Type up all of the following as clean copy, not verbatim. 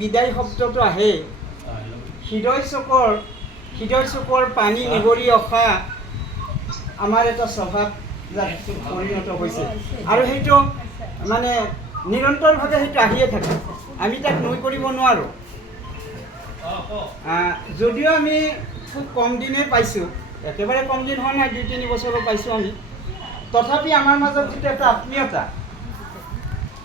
বিদায় শব্দটো আহে হৃদয় চকৰ পানী নিগৰি অখা আমাৰ এটা স্বভাৱ পৰিণত হৈছে আৰু সেইটো মানে নিৰন্তৰভাৱে সেইটো আহিয়ে থাকে আমি তাক নুই কৰিব নোৱাৰোঁ যদিও আমি খুব কম দিনেই পাইছোঁ একেবাৰে কম দিন হোৱা নাই 2-3 বছৰো পাইছোঁ আমি তথাপি আমাৰ মাজত যিটো এটা আত্মীয়তা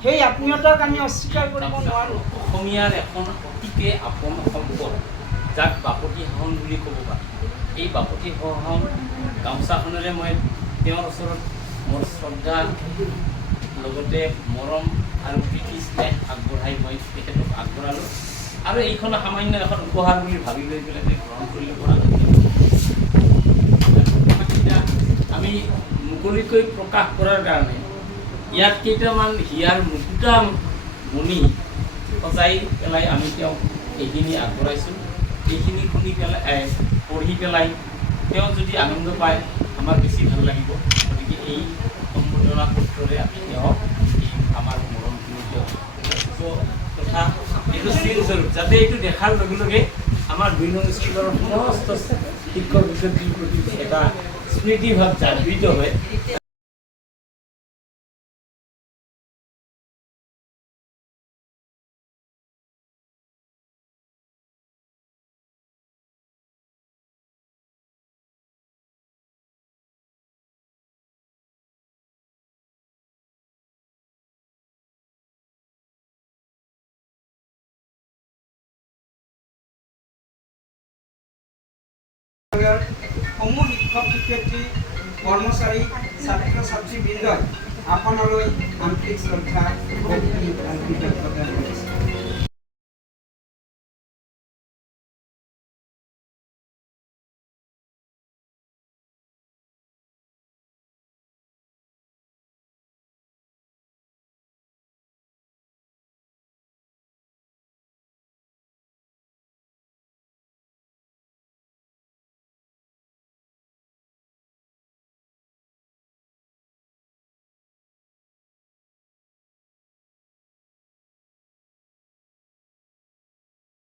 সেই আত্মীয়তাক আমি অস্বীকাৰ কৰিব নোৱাৰোঁ অসমীয়াৰ এখন অতিকে আপোন সম্পদ যাক বাপতি সাহোন বুলি ক'ব পাৰি এই বাপতি সাহোন গামোচাখনেৰে মই তেওঁৰ ওচৰত মোৰ শ্ৰদ্ধা লগতে মৰম আৰু প্ৰীতি স্নেহ আগবঢ়াই মই তেখেতক আগবঢ়ালোঁ আৰু এইখন সামান্য এখন উপহাৰ বুলি ভাবি লৈ পেলাই গ্ৰহণ কৰিব পৰা আমি মুকলিকৈ প্ৰকাশ কৰাৰ কাৰণে ইয়াত কেইটামান হিয়াৰ মুকুতা মণি সজাই পেলাই আমি তেওঁক এইখিনি আগবঢ়াইছোঁ এইখিনি শুনি পেলাই পঢ়ি পেলাই তেওঁ যদি আনন্দ পায় আমাৰ বেছি ভাল লাগিব গতিকে এই সম্বৰ্ধনা পত্ৰৰে আমি তেওঁক আমাৰ মৰমখিনি তথা এইটো চিনস্বৰূপ যাতে এইটো দেখাৰ লগে লগে আমাৰ 2 নং স্কুলৰ সমস্ত শিক্ষক শিক্ষয়িত্ৰীৰ প্ৰতি এটা স্মৃতিভাৱ জাগৃত হয় সমূহ শিক্ষক শিক্ষয়িত্ৰী কৰ্মচাৰী ছাত্ৰ ছাত্ৰীবৃন্দই আপোনালৈ আন্তৰিক শ্ৰদ্ধা ভক্তি আৰু কৃতজ্ঞতা জনাইছোঁ